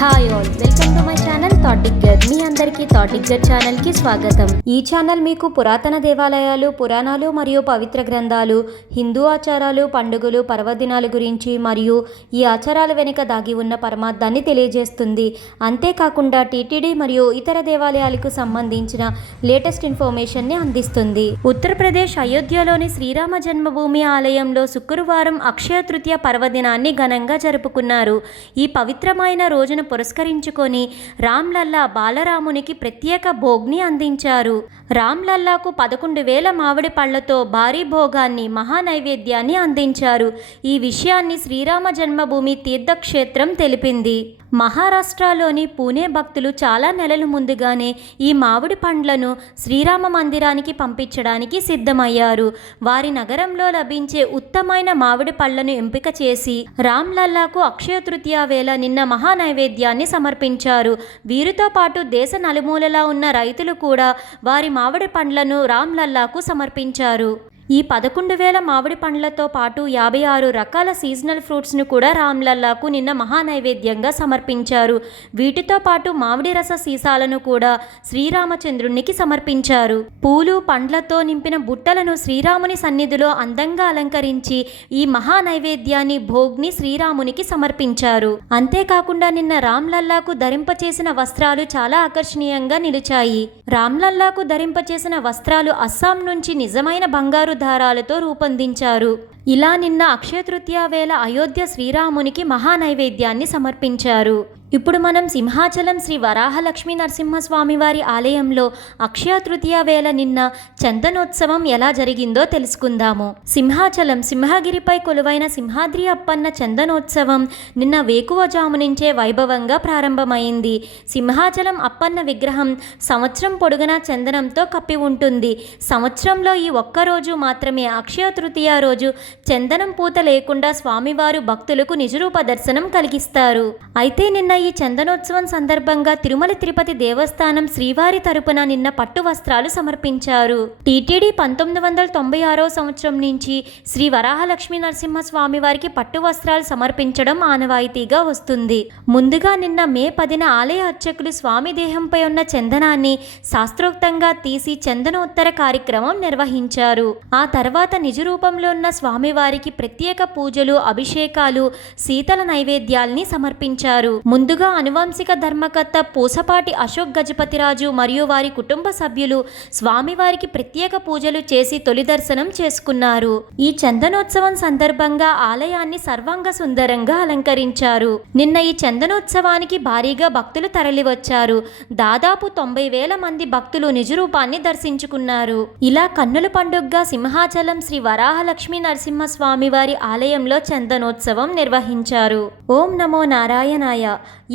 Hi all, welcome to my channel thought digger. మీ అందరికీ thought digger channel కి స్వాగతం. ఈ ఛానల్ మీకు పురాతన దేవాలయాలు, పురాణాలు మరియు పవిత్ర గ్రంథాలు, హిందూ ఆచారాలు, పండుగలు, పర్వదినాల గురించి మరియు ఈ ఆచారాల వెనుక దాగి ఉన్న పరమార్థాన్ని తెలియజేస్తుంది. అంతేకాకుండా టీటీడీ మరియు ఇతర దేవాలయాలకు సంబంధించిన లేటెస్ట్ ఇన్ఫర్మేషన్ని అందిస్తుంది. ఉత్తరప్రదేశ్ అయోధ్యలోని శ్రీరామ జన్మభూమి ఆలయంలో శుక్రవారం అక్షయ తృతీయ పర్వదినాన్ని ఘనంగా జరుపుకున్నారు. ఈ పవిత్రమైన రోజున పురస్కరించుకొని రామ్లల్లా బాలరామునికి ప్రత్యేక భోగ్ని అందించారు. రామ్లల్లాకు 11,000 మామిడి పళ్లతో భారీ భోగాన్ని, మహానైవేద్యాన్ని అందించారు. ఈ విషయాన్ని శ్రీరామ జన్మభూమి తీర్థక్షేత్రం తెలిపింది. మహారాష్ట్రలోని పూణే భక్తులు చాలా నెలల ముందుగానే ఈ మామిడి పండ్లను శ్రీరామ మందిరానికి పంపించడానికి సిద్ధమయ్యారు. వారి నగరంలో లభించే ఉత్తమైన మామిడి పళ్లను ఎంపిక చేసి రామ్లల్లాకు అక్షయ తృతీయ వేళ నిన్న మహానైవేద్యాన్ని సమర్పించారు. వీరితో పాటు దేశ నలుమూలలా ఉన్న రైతులు కూడా వారి మామిడి పండ్లను రామ్లల్లాకు సమర్పించారు. ఈ 11,000 మామిడి పండ్లతో పాటు 56 రకాల సీజనల్ ఫ్రూట్స్ను కూడా రామ్లల్లాకు నిన్న మహానైవేద్యంగా సమర్పించారు. వీటితో పాటు మామిడి రస సీసాలను కూడా శ్రీరామచంద్రునికి సమర్పించారు. పూలు, పండ్లతో నింపిన బుట్టలను శ్రీరాముని సన్నిధిలో అందంగా అలంకరించి ఈ మహానైవేద్యాన్ని భోగ్ని శ్రీరామునికి సమర్పించారు. అంతేకాకుండా నిన్న రామ్లల్లాకు ధరింపచేసిన వస్త్రాలు చాలా ఆకర్షణీయంగా నిలిచాయి. రామ్లల్లాకు ధరింపచేసిన వస్త్రాలు అస్సాం నుంచి నిజమైన బంగారు దారాలతో రూపొందించారు. ఇలా నిన్న అక్షయ తృతీయ వేళ అయోధ్య శ్రీరామునికి మహానైవేద్యాన్ని సమర్పించారు. ఇప్పుడు మనం సింహాచలం శ్రీ వరాహలక్ష్మీ నరసింహస్వామి వారి ఆలయంలో అక్షయ తృతీయ వేళ నిన్న చందనోత్సవం ఎలా జరిగిందో తెలుసుకుందాము. సింహాచలం సింహగిరిపై కొలువైన సింహాద్రి అప్పన్న చందనోత్సవం నిన్న వేకువజాము నుంచే వైభవంగా ప్రారంభమైంది. సింహాచలం అప్పన్న విగ్రహం సంవత్సరం పొడుగునా చందనంతో కప్పి ఉంటుంది. సంవత్సరంలో ఈ ఒక్కరోజు మాత్రమే అక్షయ తృతీయ రోజు చందనం పూత లేకుండా స్వామివారు భక్తులకు నిజరూప దర్శనం కలిగిస్తారు. అయితే నిన్న ఈ చందనోత్సవం సందర్భంగా తిరుమల తిరుపతి దేవస్థానం శ్రీవారి తరపున నిన్న పట్టు వస్త్రాలు సమర్పించారు. టీటీడీ 1996 సంవత్సరం నుంచి శ్రీ వరాహలక్ష్మీ నరసింహస్వామి వారికి పట్టు వస్త్రాలు సమర్పించడం ఆనవాయితీగా వస్తుంది. ముందుగా నిన్న మే 10న ఆలయ అర్చకులు స్వామి దేహంపై ఉన్న చందనాన్ని శాస్త్రోక్తంగా తీసి చందనోత్తర కార్యక్రమం నిర్వహించారు. ఆ తర్వాత నిజ రూపంలో ఉన్న స్వామివారికి ప్రత్యేక పూజలు, అభిషేకాలు, శీతల నైవేద్యాల్ని సమర్పించారు. ముందుగా అనువంశిక ధర్మకర్త పూసపాటి అశోక్ గజపతిరాజు మరియు వారి కుటుంబ సభ్యులు స్వామివారికి ప్రత్యేక పూజలు చేసి తొలి దర్శనం చేసుకున్నారు. ఈ చందనోత్సవం సందర్భంగా ఆలయాన్ని సర్వాంగ సుందరంగా అలంకరించారు. నిన్న ఈ చందనోత్సవానికి భారీగా భక్తులు తరలివచ్చారు. దాదాపు 90,000 మంది భక్తులు నిజరూపాన్ని దర్శించుకున్నారు. ఇలా కన్నుల పండుగగా సింహాచలం శ్రీ వరాహలక్ష్మీ నరసింహస్వామి వారి ఆలయంలో చందనోత్సవం నిర్వహించారు. ఓం నమో నారాయణాయ.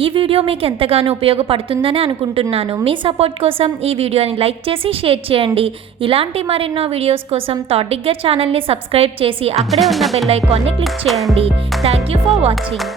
ఈ వీడియో మీకు ఎంతగానో ఉపయోగపడుతుందని అనుకుంటున్నాను. మీ సపోర్ట్ కోసం ఈ వీడియోని లైక్ చేసి షేర్ చేయండి. ఇలాంటి మరెన్నో వీడియోస్ కోసం థాట్ డిగ్గర్ ఛానల్ని సబ్స్క్రైబ్ చేసి అక్కడే ఉన్న బెల్ ఐకాన్ని క్లిక్ చేయండి. Thank you for watching.